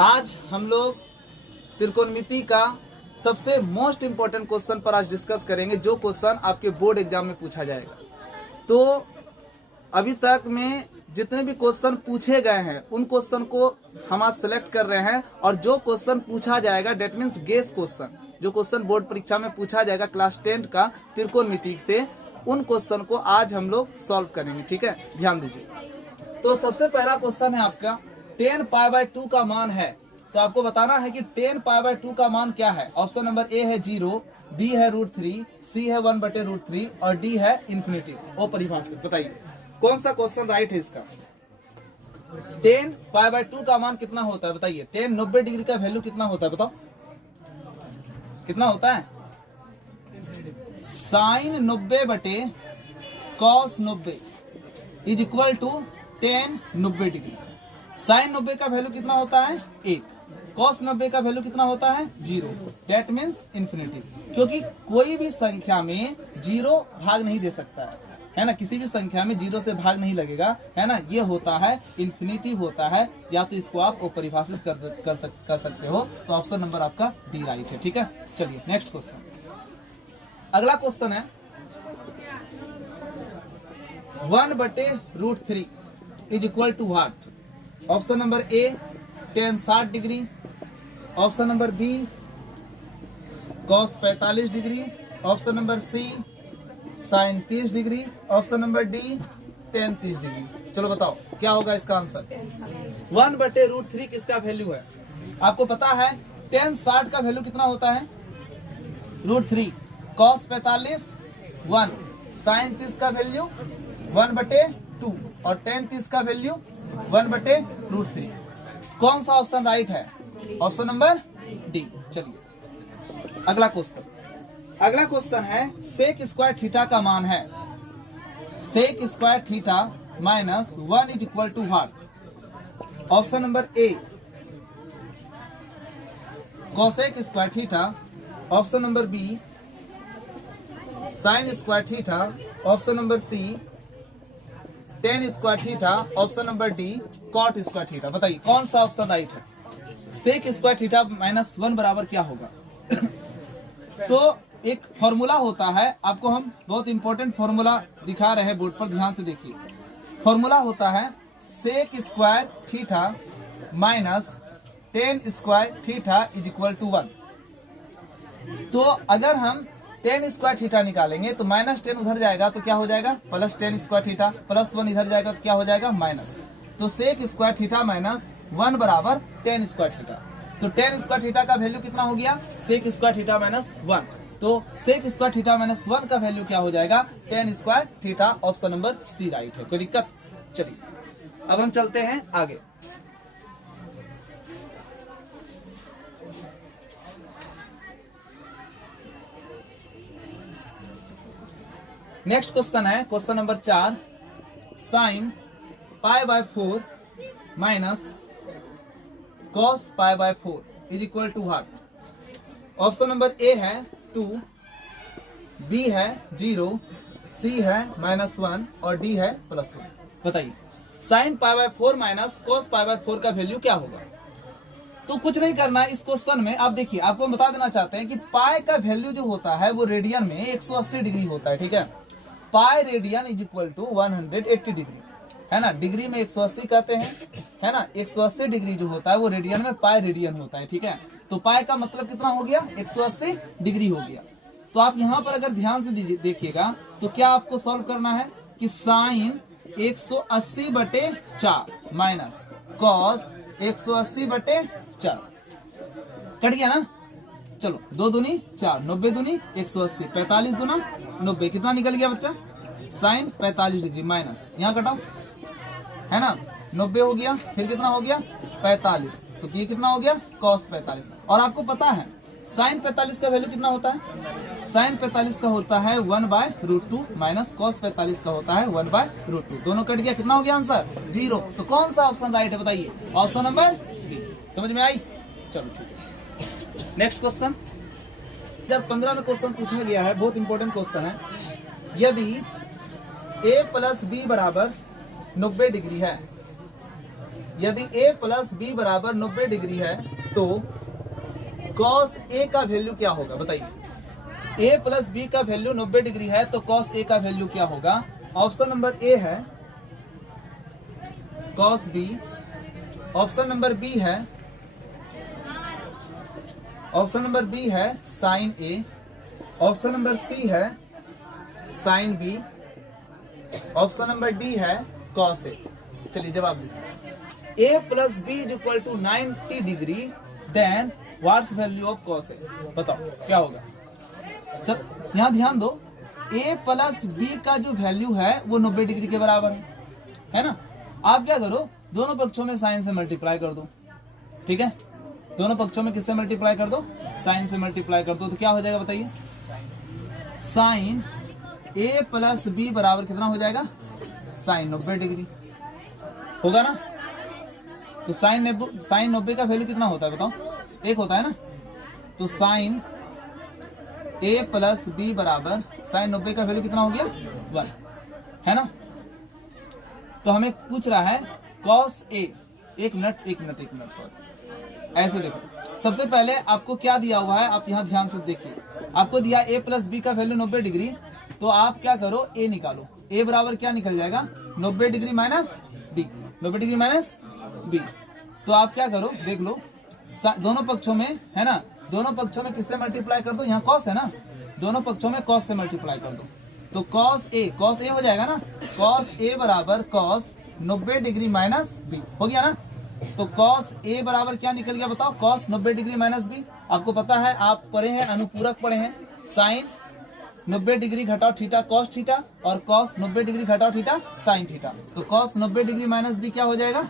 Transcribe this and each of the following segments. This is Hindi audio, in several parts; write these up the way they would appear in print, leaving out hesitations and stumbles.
आज हम लोग त्रिकोणमिति का सबसे मोस्ट इंपॉर्टेंट क्वेश्चन पर आज डिस्कस करेंगे, जो क्वेश्चन आपके बोर्ड एग्जाम में पूछा जाएगा। तो अभी तक में जितने भी क्वेश्चन पूछे गए हैं उन क्वेश्चन को हम आज सेलेक्ट कर रहे हैं, और जो क्वेश्चन पूछा जाएगा डेट मीन्स गेस क्वेश्चन, जो क्वेश्चन बोर्ड परीक्षा में पूछा जाएगा क्लास 10 का त्रिकोणमिति से, उन क्वेश्चन को आज हम लोग सॉल्व करेंगे। ठीक है, ध्यान दीजिए। तो सबसे पहला क्वेश्चन है आपका 10π/2 का मान है, तो आपको बताना है कि 10π/2 का मान क्या है। ऑप्शन नंबर ए है 0, बी है √3, सी है 1/√3 और डी है इन्फिनिटी। वो परिभाषित बताइए कौन सा क्वेश्चन राइट है इसका। 10π/2 का मान कितना होता है बताइए। 10 90 डिग्री का वैल्यू कितना होता है बताओ, कितना होता है? sin 90/cos 90 is equal to 10 90 degree. sin 90 का वैल्यू कितना होता है 1, cos 90 का वैल्यू कितना होता है 0, डेट मीन्स इन्फिनिटी। क्योंकि कोई भी संख्या में 0 भाग नहीं दे सकता है ना, किसी भी संख्या में 0 से भाग नहीं लगेगा, है ना। ये होता है इन्फिनिटी होता है, या तो इसको आप परिभाषित कर सकते हो। तो ऑप्शन नंबर आपका डी राइट है। ठीक है, चलिए नेक्स्ट क्वेश्चन। अगला क्वेश्चन है 1/√3 is equal to what. Option number A tan 60 degree, option number B cos 45 degree, option number C sin 30 degree, option number D tan 30 degree. चलो बताओ क्या होगा इसका आंसर। 1/√3 किसका वैल्यू है आपको पता है। tan 60 का वैल्यू कितना होता है √3, cos 45 1, sin 30 का वैल्यू 1/2 और tan 30 का वैल्यू 1/√3। कौन सा ऑप्शन राइट है? Option number D. चलिए अगला क्वेश्चन। अगला क्वेश्चन है sec स्क्वायर थीटा का मान है। sec square theta -1 is equal to what. Option number A cosec square theta, option number B sin square theta, option number C tan square theta, option number D cot square theta. बताइए कौन सा ऑप्शन राइट है। sec स्क्वायर थीटा -1 बराबर क्या होगा? तो एक फॉर्मूला होता है, आपको हम बहुत इंपॉर्टेंट फॉर्मूला दिखा रहे हैं बोर्ड पर, ध्यान से देखिए। फॉर्मूला होता है sec square theta tan square theta is equal to 1। तो अगर हम tan स्क्वायर थीटा निकालेंगे तो -10 उधर जाएगा तो क्या हो जाएगा +tan स्क्वायर थीटा, +1 इधर जाएगा तो क्या हो जाएगा माइनस। तो sec स्क्वायर थीटा -1 बराबर tan स्क्वायर थीटा। तो tan स्क्वायर थीटा का वैल्यू कितना हो गया sec स्क्वायर थीटा -1। तो sec स्क्वायर थीटा -1 का वैल्यू क्या हो जाएगा tan square theta. Option number C right है। कोई दिक्कत? चलिए अब हम चलते हैं आगे। नेक्स्ट क्वेश्चन है question number 4, sin π/4 cos π/4 is equal to what. Option number A है 2, बी है 0, सी है -1 और डी है +1। बताइए sin π/4 cos π/4 का वैल्यू क्या होगा। तो कुछ नहीं करना है इस क्वेश्चन में। आप देखिए, आपको हम बता देना चाहते हैं कि पाई का वैल्यू जो होता है वो रेडियन में 180 डिग्री होता है। ठीक है, pi radian is equal to 180 degree, है ना। डिग्री में 180 कहते हैं, है ना। 180 डिग्री जो होता है वो रेडियन में पाई रेडियन होता है। ठीक है, तो पाई का मतलब कितना हो गया 180 डिग्री हो गया। तो आप यहाँ पर अगर ध्यान से देखिएगा तो क्या आपको सॉल्व करना है कि sin 180/4 माइनस cos 180/4 कट गया ना। चलो 2 दूनी 4, 90 दूनी 180, 45 दूना 90, कितना निकल गया बच्चा sin 45 डिग्री माइनस, यहाँ कटाओ, है ना। 90 हो गया, फिर कितना हो गया 45, तो ये कितना हो गया cos 45। और आपको पता है sin 45 का वैल्यू कितना होता है। sin 45 का होता है 1/√2 माइनस cos 45 का होता है 1/√2। दोनों कट गया, कितना हो गया आंसर 0। तो कौन सा ऑप्शन राइट है बताइए। Option number B. समझ में आई? चलो ठीक है, नेक्स्ट क्वेश्चन। 2015 में क्वेश्चन पूछा गया है, बहुत इंपॉर्टेंट क्वेश्चन है। यदि a + b बराबर 90 डिग्री है, यदि a प्लस बी बराबर 90 डिग्री है तो cos a का वैल्यू क्या होगा बताइए। a प्लस बी का वैल्यू 90 डिग्री है तो cos a का वैल्यू क्या होगा। ऑप्शन नंबर ए है cos b, option number B है sin a, option number C है sin b, option number D है cos a। चलिए जवाब दीजिए। a plus B is equal to 90 degree, then what's value of cos a, बताओ क्या होगा। सर यहाँ ध्यान दो, a प्लस बी का जो वैल्यू है वो 90 डिग्री के बराबर है ना। आप क्या करो, दोनों पक्षों में साइन से मल्टीप्लाई कर दो, ठीक है। दोनों पक्षों में किससे मल्टीप्लाई कर दो, साइन से मल्टीप्लाई कर दो, तो क्या हो जाएगा बताइए। साइन a प्लस बी बराबर कितना हो जाएगा, साइन 90 डिग्री होगा ना। तो साइन 90 का वैल्यू कितना होता है बताओ, 1 होता है ना। तो साइन a प्लस बी बराबर साइन 90 का वैल्यू कितना हो गया, 1 है ना। तो हमें पूछ रहा है cos a, एक मिनट सॉरी, ऐसे देखो। सबसे पहले आपको क्या दिया हुआ है, आप यहाँ ध्यान से देखिए। आपको दिया a प्लस बी का वैल्यू 90 डिग्री, तो आप क्या करो, a निकालो। a बराबर क्या निकल जाएगा, 90 degree minus B, 90 degree minus B. तो आप क्या करो, देख लो दोनों पक्षों में है ना, दोनों पक्षों में किससे मल्टीप्लाई कर दो, यहाँ cos है ना, दोनों पक्षों में cos से मल्टीप्लाई कर दो। तो cos a हो जाएगा ना। cos a बराबर cos 90 डिग्री माइनस बी हो गया ना। तो cos a बराबर क्या निकल गया बताओ, cos 90 डिग्री माइनस बी। आपको पता है, आप पढ़े हैं, अनुपूरक पढ़े हैं, साइन 90 डिग्री घटाओ थीटा cos थीटा, और cos 90 डिग्री घटाओ थीटा साइन थीटा। तो cos 90 डिग्री माइनस बी क्या हो जाएगा,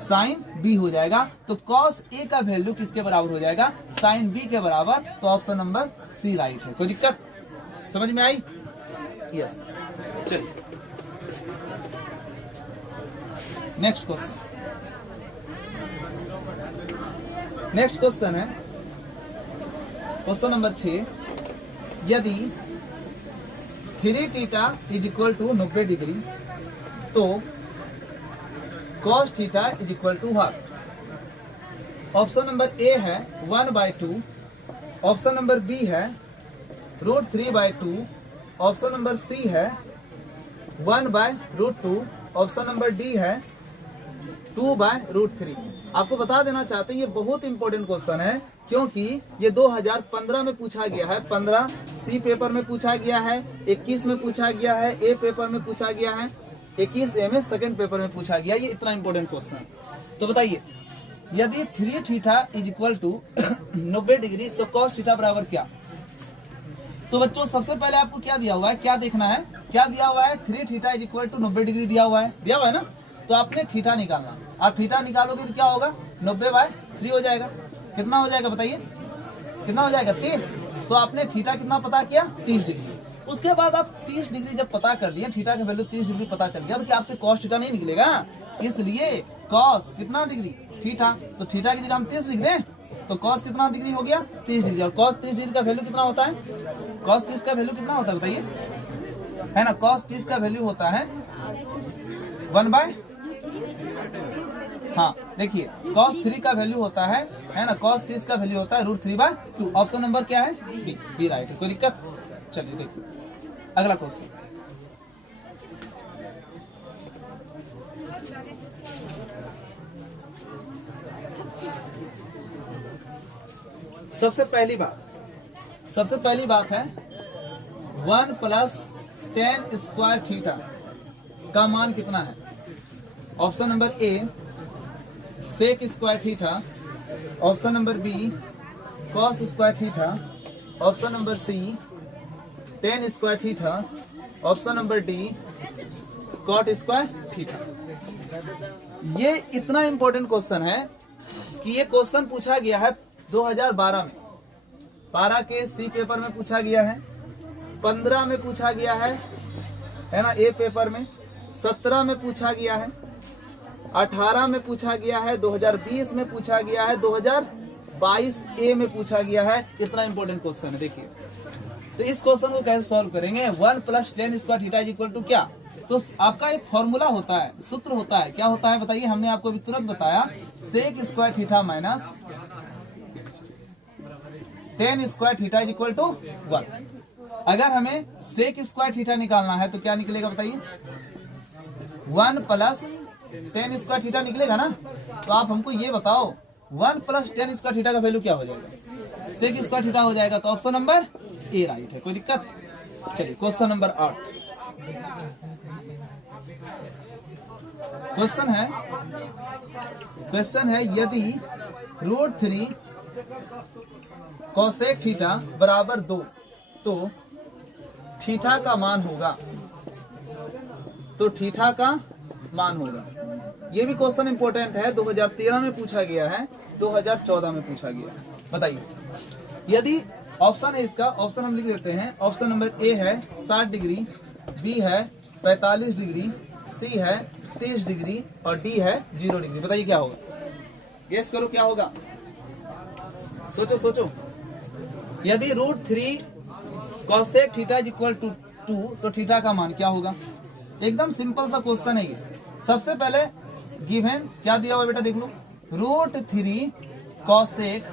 साइन बी हो जाएगा। तो cos a का वैल्यू किसके बराबर हो जाएगा, साइन बी के बराबर। तो ऑप्शन नंबर सी राइट है। कोई दिक्कत समझ में आई, यस। चलिए नेक्स्ट क्वेश्चन है क्वेश्चन नंबर 6। यदि 3 theta is equal to 90 degree तो cos theta is equal to what. Option number A है 1/2, ऑप्शन नंबर बी है √3/2, ऑप्शन नंबर सी है 1/√2, ऑप्शन नंबर डी है 2/√3। आपको बता देना चाहते हैं ये बहुत इंपॉर्टेंट क्वेश्चन है, क्योंकि ये 2015 में पूछा गया है, 15 सी पेपर में पूछा गया है, 21 में पूछा गया है, ए पेपर में पूछा गया है, 21 ए में सेकंड पेपर में पूछा गया। ये इतना इंपॉर्टेंट क्वेश्चन है। तो बताइए, यदि 3 theta is equal to 90 degree तो cos थीटा बराबर क्या। तो बच्चों सबसे पहले आपको क्या दिया हुआ है, क्या देखना है, क्या दिया हुआ है, 3 theta is equal to 90 degree दिया हुआ है ना। तो आपने थीटा निकालना, आप थीटा निकालोगे तो क्या होगा, 90/3 हो जाएगा। कितना हो जाएगा बताइए, कितना हो जाएगा, 30। तो आपने थीटा कितना पता किया, 30 डिग्री। उसके बाद आप 30 डिग्री जब पता कर लिए, थीटा का वैल्यू 30 डिग्री पता चल गया, तो क्या आपसे cos थीटा नहीं निकलेगा। इसलिए cos कितना डिग्री, थीटा, तो थीटा की जगह हम 30 लिख दें, तो cos कितना डिग्री हो गया, 30 डिग्री। और cos 30 डिग्री का वैल्यू कितना होता है, cos 30 का वैल्यू कितना होता है बताइए, है ना। cos 30 का वैल्यू होता है 1/, हाँ देखिए cos 3 का वैल्यू होता है ना, cos 30 का वैल्यू होता है √3/2। ऑप्शन नंबर क्या है, बी राइट है। कोई दिक्कत। चलिए देखिए अगला क्वेश्चन। सबसे पहली बात है 1 + tan स्क्वायर थीटा का मान कितना है। Option number A sec square theta, option number B cos square theta, option number C tan square theta, option number D cot square theta. ये इतना इंपॉर्टेंट क्वेश्चन है कि ये क्वेश्चन पूछा गया है 2012 में, 12 के सी पेपर में पूछा गया है, 15 में पूछा गया है ना ए पेपर में, 17 में पूछा गया है, 18 में पूछा गया है, 2020 में पूछा गया है, 2022 ए में पूछा गया है। इतना इंपॉर्टेंट क्वेश्चन है। देखिए तो इस क्वेश्चन को कैसे सॉल्व करेंगे। 1 + tan square theta is equal to क्या, तो आपका एक फॉर्मूला होता है, सूत्र होता है, क्या होता है बताइए, हमने आपको अभी तुरंत बताया, sec square theta minus tan square theta is equal to 1। अगर हमें सेक स्क्वायर थीटा निकालना है तो क्या निकलेगा बताइए, 1 प्लस टेन स्क्वायर थीटा निकलेगा ना। तो आप हमको ये बताओ 1 प्लस टेन स्क्वायर थीटा का वैल्यू क्या हो जाएगा, सेक स्क्वायर थीटा हो जाएगा। तो ऑप्शन नंबर ए राइट है, कोई दिक्कत। चलिए क्वेश्चन नंबर 8। क्वेश्चन है यदि √3 कोसेक थीटा बराबर 2 तो थीटा का मान होगा, तो थीटा का मान होगा। ये भी क्वेश्चन इंपॉर्टेंट है, 2013 में पूछा गया है, 2014 में पूछा गया है। बताइए यदि ऑप्शन है इसका, ऑप्शन हम लिख देते हैं। ऑप्शन नंबर ए है 60 डिग्री, बी है 45 डिग्री, सी है 30 डिग्री और डी है 0 डिग्री। बताइए क्या होगा, गेस करो क्या होगा, सोचो सोचो। यदि √3 cosec theta is equal to 2 तो थीटा का मान क्या होगा। एकदम सिंपल सा क्वेश्चन है ये। सबसे पहले गिवन क्या दिया हुआ है बेटा, देख लो, √3 cosec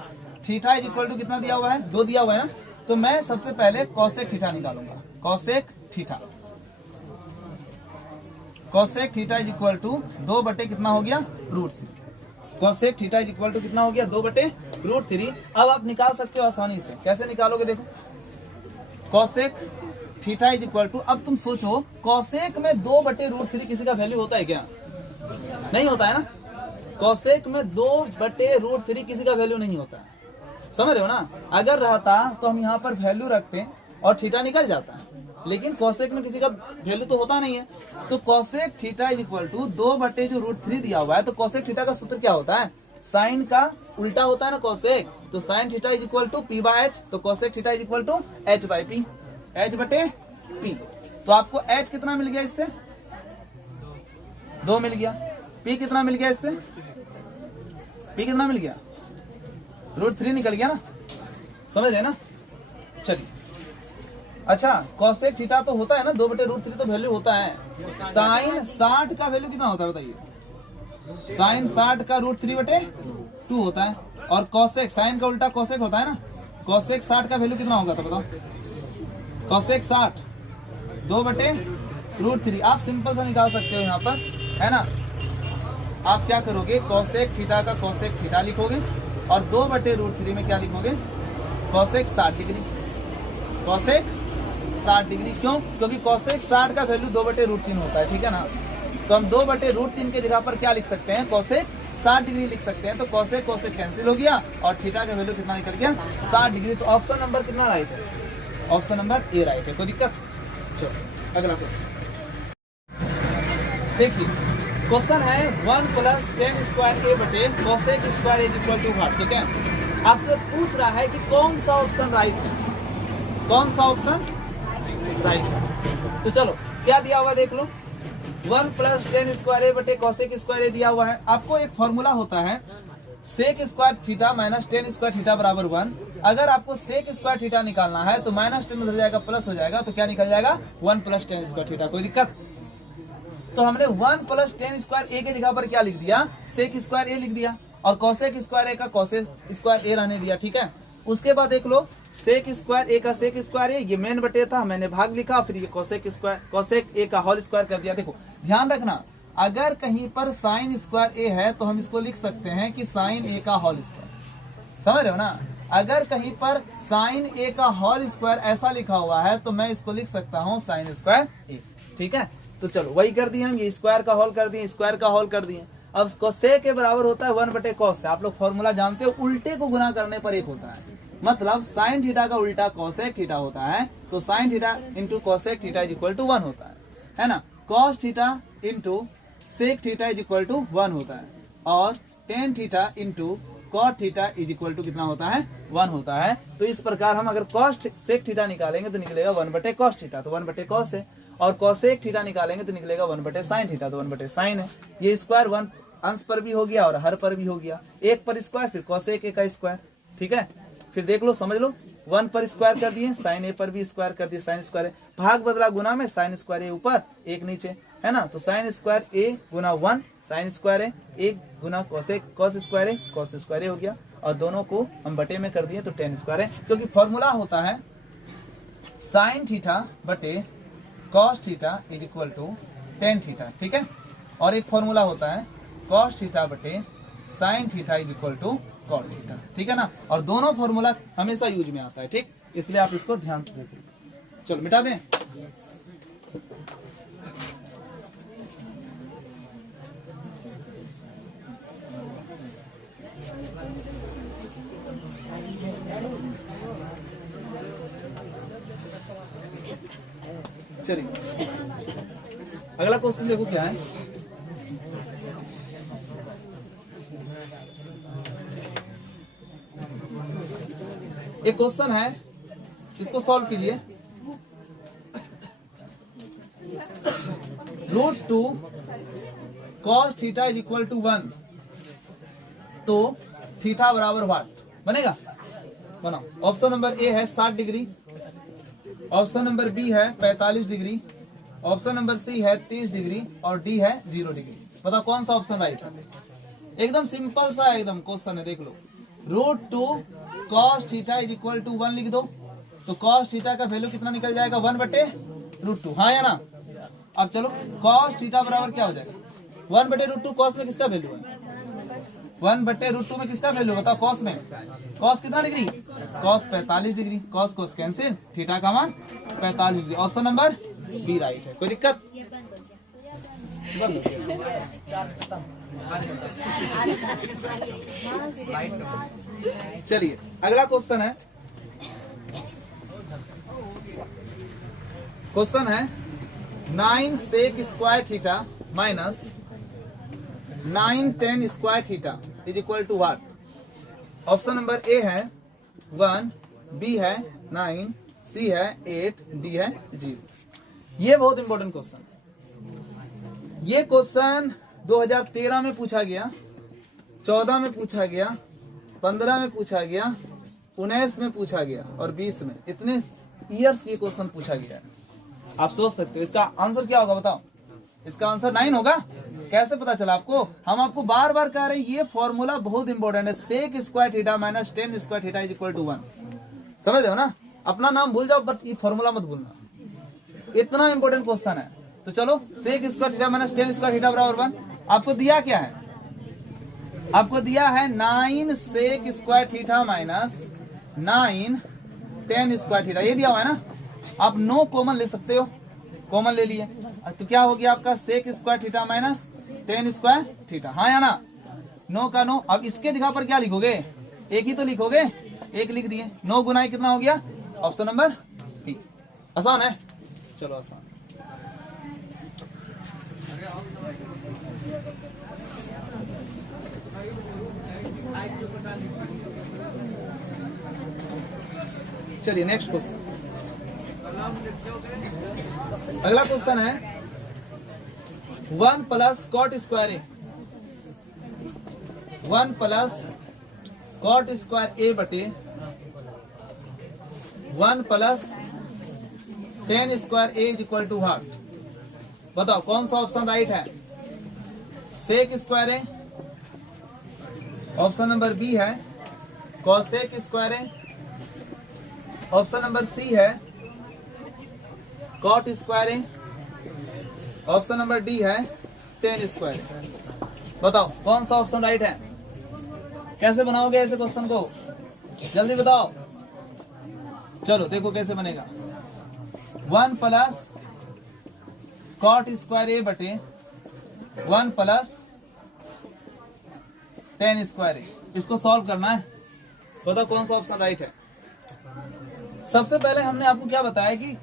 theta is equal to कितना दिया हुआ है, 2 दिया हुआ है ना। तो मैं सबसे पहले कोसेक थीटा निकालूंगा, cosec theta is equal to 2 बटे कितना हो गया, √3। Cosec theta is equal to कितना हो गया, 2 बटे √3। अब आप निकाल सकते हो आसानी से, कैसे निकालोगे देखो, cosec theta is equal to, अब तुम सोचो कोसेक में 2 बटे √3 किसी का वैल्यू होता है क्या, नहीं होता है ना। कोसेक में 2 बटे √3 किसी का वैल्यू नहीं होता है, समझ रहे हो ना। अगर रहता तो हम यहाँ पर वैल्यू रखते और थीटा निकल जाता, लेकिन कोसेक में किसी का वैल्यू तो होता नहीं है। तो cosec theta is equal to 2 बटे जो √3 दिया हुआ है, तो कोसेक थीटा का सूत्र क्या होता है, साइन का उल्टा होता है ना कोसेक, तो sine theta is equal to p/h, तो cosec theta is equal to h/p, h बटे p। तो आपको h कितना मिल गया इससे, 2 मिल गया, p कितना मिल गया इससे, p कितना मिल गया, √3 निकल गया ना, समझ रहे ना। चलिए अच्छा, कोसेक थीटा तो होता है ना 2 बटे √3 तो वैल्यू होता है। साइन 60 का वैल्यू कितना होता है बताइए, साइन 60 का √3 बटे 2 होता है। और कोसेक, साइन का उल्टा कोसेक होता है ना, कोसेक 60 का वैल्यू कितना होगा तो बताओ, कोसेक 60 2 बटे √3। आप सिंपल सा निकाल सकते हो यहाँ पर, है ना। आप क्या करोगे, कोसेक थीटा का कोसेक थीटा लिखोगे और 2 बटे √3 में क्या लिखोगे, कोसेक 60 डिग्री, कोसेक 60 डिग्री। क्यों, क्योंकि कोसेक 60 का वैल्यू 2 बटे √3 होता है, ठीक है ना। तो हम 2 बटे √3 के जगह पर क्या लिख सकते हैं, कोसेक 60 डिग्री लिख सकते हैं। तो कोसेक कोसेक कैंसिल हो गया और थीटा का वैल्यू कितना निकल गया, 60 डिग्री। तो ऑप्शन नंबर कितना राइट है, ऑप्शन नंबर ए राइट है, कोई दिक्कत। चलो अगला क्वेश्चन देखिए, क्वेश्चन है 1 प्लस टेन स्क्वायर ए बटे cosec square is equal to what, ठीक है। आपसे पूछ रहा है कि कौन सा ऑप्शन राइट है, कौन सा ऑप्शन राइट है। तो चलो क्या दिया हुआ देख लो, 1 प्लस टेन स्क्वायर ए बटे कोसेक स्क्वायर ए दिया हुआ है। आपको एक फॉर्मूला होता है, sec square theta minus tan square theta बराबर 1। अगर आपको सेक स्क्वायर थीटा निकालना है तो -10 उधर जाएगा, प्लस हो जाएगा, तो क्या निकल जाएगा, 1 प्लस टेन स्क्वायर थीटा। कोई दिक्कत। तो हमने 1 प्लस टेन स्क्वायर ए के जगह पर क्या लिख दिया, सेक स्क्वायर ए लिख दिया और कोसेक स्क्वायर ए का कोसेक स्क्वायर ए रहने दिया, ठीक है। उसके बाद देख लो, सेक स्क्वायर ए का सेक स्क्वायर ए, ये मेन बटे था, मैंने भाग लिखा, फिर ये कोसेक स्क्वायर कोसेक ए का होल स्क्वायर कर दिया। देखो ध्यान रखना, अगर कहीं पर साइन स्क्वायर ए है तो हम इसको लिख सकते हैं कि साइन ए का होल स्क्वायर, समझ रहे हो ना। अगर कहीं पर साइन ए का होल स्क्वायर ऐसा लिखा हुआ है तो मैं इसको लिख सकता हूँ साइन स्क्वायर ए, ठीक है। तो चलो वही कर दिए हम, ये स्क्वायर का होल कर दिए, स्क्वायर का होल कर दिए। अब कोसेक के बराबर होता है 1 बटे कॉस से। आप लोग फॉर्मूला जानते हो, उल्टे को गुना करने पर एक होता है, मतलब साइन थीटा का उल्टा कोसेक थीटा होता है। तो sine theta into cosec theta is equal to 1 होता है ना। Cos theta into sec theta is equal to 1 होता है और tan theta into cot theta is equal to कितना होता है, 1 होता है। तो इस प्रकार हम अगर कॉस सेक थीटा निकालेंगे तो निकलेगा 1 बटे कॉस थीटा, तो 1 बटे कॉस है। और कोसेक थीटा निकालेंगे तो निकलेगा 1 बटे साइन थीटा, तो 1 बटे साइन है। ये स्क्वायर 1 अंश पर भी हो गया और हर पर भी हो गया, एक पर स्क्वायर फिर कोसेक ए का स्क्वायर, ठीक है। फिर देख लो, समझ लो, 1 पर स्क्वायर कर दिए, साइन ए पर भी स्क्वायर कर दिए, साइन स्क्वायर है, भाग बदला गुना में, साइन स्क्वायर ए ऊपर एक नीचे, है ना। तो साइन स्क्वायर ए गुना 1 साइन स्क्वायर है, 1 गुना कॉसेक कॉस स्क्वायर है, कॉस स्क्वायर ए हो गया, और दोनों को हम बटे में कर दिए तो टेन स्क्वायर है, क्योंकि फॉर्मूला होता है साइन थीटा बटे cos theta is equal to tan theta, ठीक है। और एक फॉर्मूला होता है कॉस थीटा बटे sine theta is equal to cot theta, ठीक है ना। और दोनों फॉर्मूला हमेशा यूज में आता है, ठीक, इसलिए आप इसको ध्यान से देखिए। चलो मिटा दें। चलिए अगला क्वेश्चन देखो क्या है। एक क्वेश्चन है, इसको सॉल्व कीजिए। √2 cos theta is equal to 1, तो थीटा बराबर वाट बनेगा, बनाओ। ऑप्शन नंबर ए है 60 डिग्री, ऑप्शन नंबर बी है 45 डिग्री, ऑप्शन नंबर सी है 30 डिग्री, और डी है 0 डिग्री। बताओ कौन सा ऑप्शन राइट है। एकदम सिंपल सा एकदम क्वेश्चन है, देख लो। √2 cos theta is equal to 1 लिख दो, तो cos थीटा का वैल्यू कितना निकल जाएगा, 1 बटे √2, हाँ या ना। अब चलो cos थीटा बराबर क्या हो जाएगा, 1 बटे √2। cos में किसका वैल्यू है, 1 बटे √2 में किसका वैल्यू बताओ, cos में। cos कितना degree, cos 45 degree, cos cos cancel, theta का मान 45 degree. Option number B right है। कोई दिक्कत, बंद हो गया। चलिए अगला क्वेश्चन है, क्वेश्चन है 9 sec square theta minus 9 tan square theta is equal to what. Option number A है 1, बी है 9, सी है 8, डी है 0। ये बहुत इंपॉर्टेंट क्वेश्चन, ये क्वेश्चन 2013 में पूछा गया, 14 में पूछा गया, 15 में पूछा गया, 19 में पूछा गया, और 20 में, इतने ईयर्स ये क्वेश्चन पूछा गया है। आप सोच सकते हो इसका आंसर क्या होगा, बताओ। इसका आंसर 9 होगा। कैसे पता चला आपको, हम आपको बार बार कह रहे हैं ये फॉर्मूला बहुत इंपॉर्टेंट है, sec square theta minus tan square theta is equal to 1। समझ रहे हो ना, अपना नाम भूल जाओ बट ये फॉर्मूला मत भूलना, इतना इंपॉर्टेंट क्वेश्चन है। तो चलो sec square theta minus tan square theta बराबर 1। आपको दिया क्या है, आपको दिया है 9 sec square theta minus 9 tan square theta, ये दिया हुआ है ना। आप नो कॉमन ले सकते हो, कॉमन ले लिए तो क्या हो गया आपका, sec square theta minus tan square theta, हाँ या ना। नो का नो। अब इसके जगह पर क्या लिखोगे, एक ही तो लिखोगे, एक लिख दिए। 9 गुना कितना हो गया, ऑप्शन नंबर बी। आसान है, चलो आसान। चलिए नेक्स्ट क्वेश्चन, अगला क्वेश्चन है 1 plus cot square A, 1 plus cot square A बटे 1 plus tan square A is equal to what. बताओ कौन सा ऑप्शन राइट है, sec square A, option number B है cosec square A, option number C है cot square A, option number D है टेन स्क्वायर। बताओ कौन सा ऑप्शन राइट है। कैसे बनाओगे ऐसे क्वेश्चन को, जल्दी बताओ। चलो देखो कैसे बनेगा, 1 प्लस कॉट स्क्वायर ए बटे 1 प्लस टेन स्क्वायर ए, इसको सॉल्व करना है। बताओ कौन सा ऑप्शन राइट है। सबसे पहले हमने आपको क्या बताया कि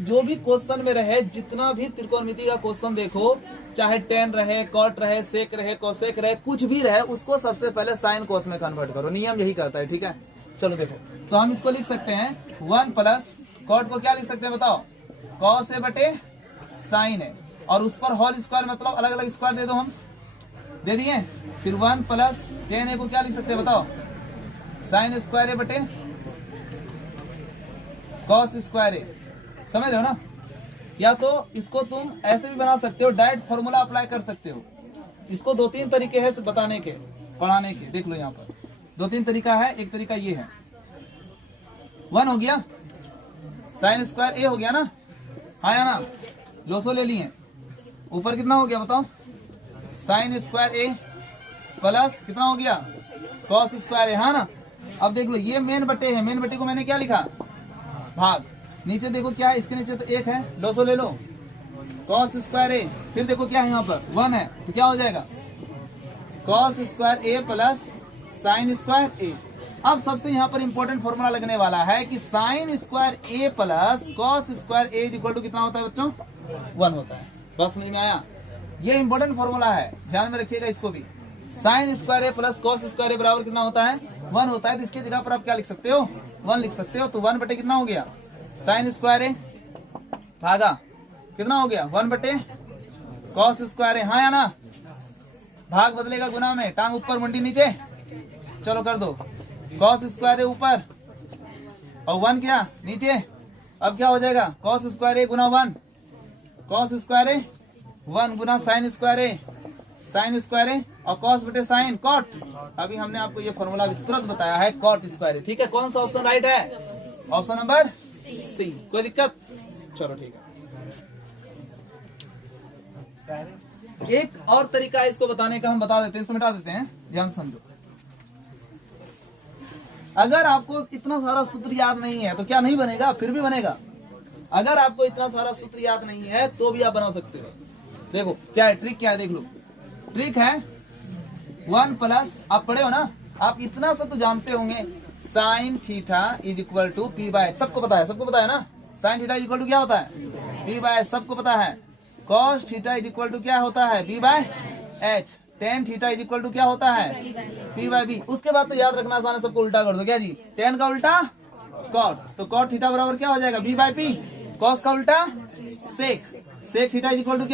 जो भी क्वेश्चन में रहे, जितना भी त्रिकोणमिति का क्वेश्चन देखो, चाहे टेन रहे, कॉट रहे, सेक रहे, कोसेक रहे, कुछ भी रहे, उसको सबसे पहले साइन कोस में कन्वर्ट करो। नियम यही कहता है, ठीक है। चलो देखो, तो हम इसको लिख सकते हैं 1 प्लस कॉट को क्या लिख सकते हैं बताओ, कॉस ए बटे साइन ए, और उस पर होल स्क्वायर मतलब अलग अलग स्क्वायर दे दो, हम दे दिए। फिर 1 प्लस टेन ए को क्या लिख सकते हैं बताओ, साइन स्क्वायर ए बटे कॉस स्क्वायर ए। समझ रहे हो ना। या तो इसको तुम ऐसे भी बना सकते हो, डायरेक्ट फॉर्मूला अप्लाई कर सकते हो। इसको 2-3 तरीके हैं बताने के, पढ़ाने के। देख लो यहाँ पर 2-3 तरीका है। एक तरीका ये है, 1 हो गया साइन स्क्वायर ए हो गया ना, हाँ या ना, लोसो ले लिए। ऊपर कितना हो गया बताओ, साइन स्क्वायर ए प्लस कितना हो गया, कॉस स्क्वायर ए, हाँ ना। अब देख लो ये मेन बटे है, मेन बटे को मैंने क्या लिखा, भाग। नीचे देखो क्या है, इसके नीचे तो 1 है, लोसो ले लो, कॉस स्क्वायर ए, फिर देखो क्या है यहाँ पर 1 है, तो क्या हो जाएगा cos square A plus sign square ए। अब सबसे यहाँ पर इंपॉर्टेंट फॉर्मूला लगने वाला है कि sine square A plus cos square A equal to कितना होता है बच्चों, 1 होता है। बस समझ में आया, ये इंपॉर्टेंट फॉर्मूला है, ध्यान में रखिएगा इसको भी। Sign square A plus cos square ए बराबर कितना होता है, 1 होता है। तो इसकी जगह पर आप क्या लिख सकते हो, 1 लिख सकते हो। तो 1 बटे कितना हो गया, साइन स्क्वायर ए भागा कितना हो गया, 1 बटे कॉस स्क्वायर ए, हाँ या ना। भाग बदलेगा गुना में, टांग ऊपर मुंडी नीचे, चलो कर दो, कॉस स्क्वायर ए ऊपर और 1 क्या नीचे। अब क्या हो जाएगा, cos square A Guna 1, cos square A 1 Guna sign square A, sign square ए और कॉस बटे साइन कॉट। अभी हमने आपको ये फॉर्मूला तुरंत बताया है, कॉट स्क्वायर ए। ठीक है, कौन सा ऑप्शन राइट है, ऑप्शन नंबर सी। कोई दिक्कत, चलो ठीक है। एक और तरीका है इसको बताने का, हम बता देते हैं, इसको मिटा देते हैं, ध्यान से समझो। अगर आपको इतना सारा सूत्र याद नहीं है तो क्या नहीं बनेगा, फिर भी बनेगा। अगर आपको इतना सारा सूत्र याद नहीं है तो भी आप बना सकते हो। देखो क्या है, ट्रिक क्या है, देख लो। ट्रिक है 1 प्लस, आप पढ़े हो ना, आप इतना सा तो जानते होंगे, sine theta is equal to P by H, सबको पता है, सबको पता है ना। Sine theta is equal to क्या होता है, पी बाय एच, सबको पता है। Cos theta is equal to क्या होता है, B by H. Tan theta is equal to क्या होता है, पी बाय बी। उसके बाद तो याद रखना आसान है, सबको उल्टा कर दो, क्या जी, टेन का उल्टा कॉट, तो कॉट थीटा बराबर क्या हो जाएगा, बी बाय पी। कॉस का उल्टा sec, sec theta is equal to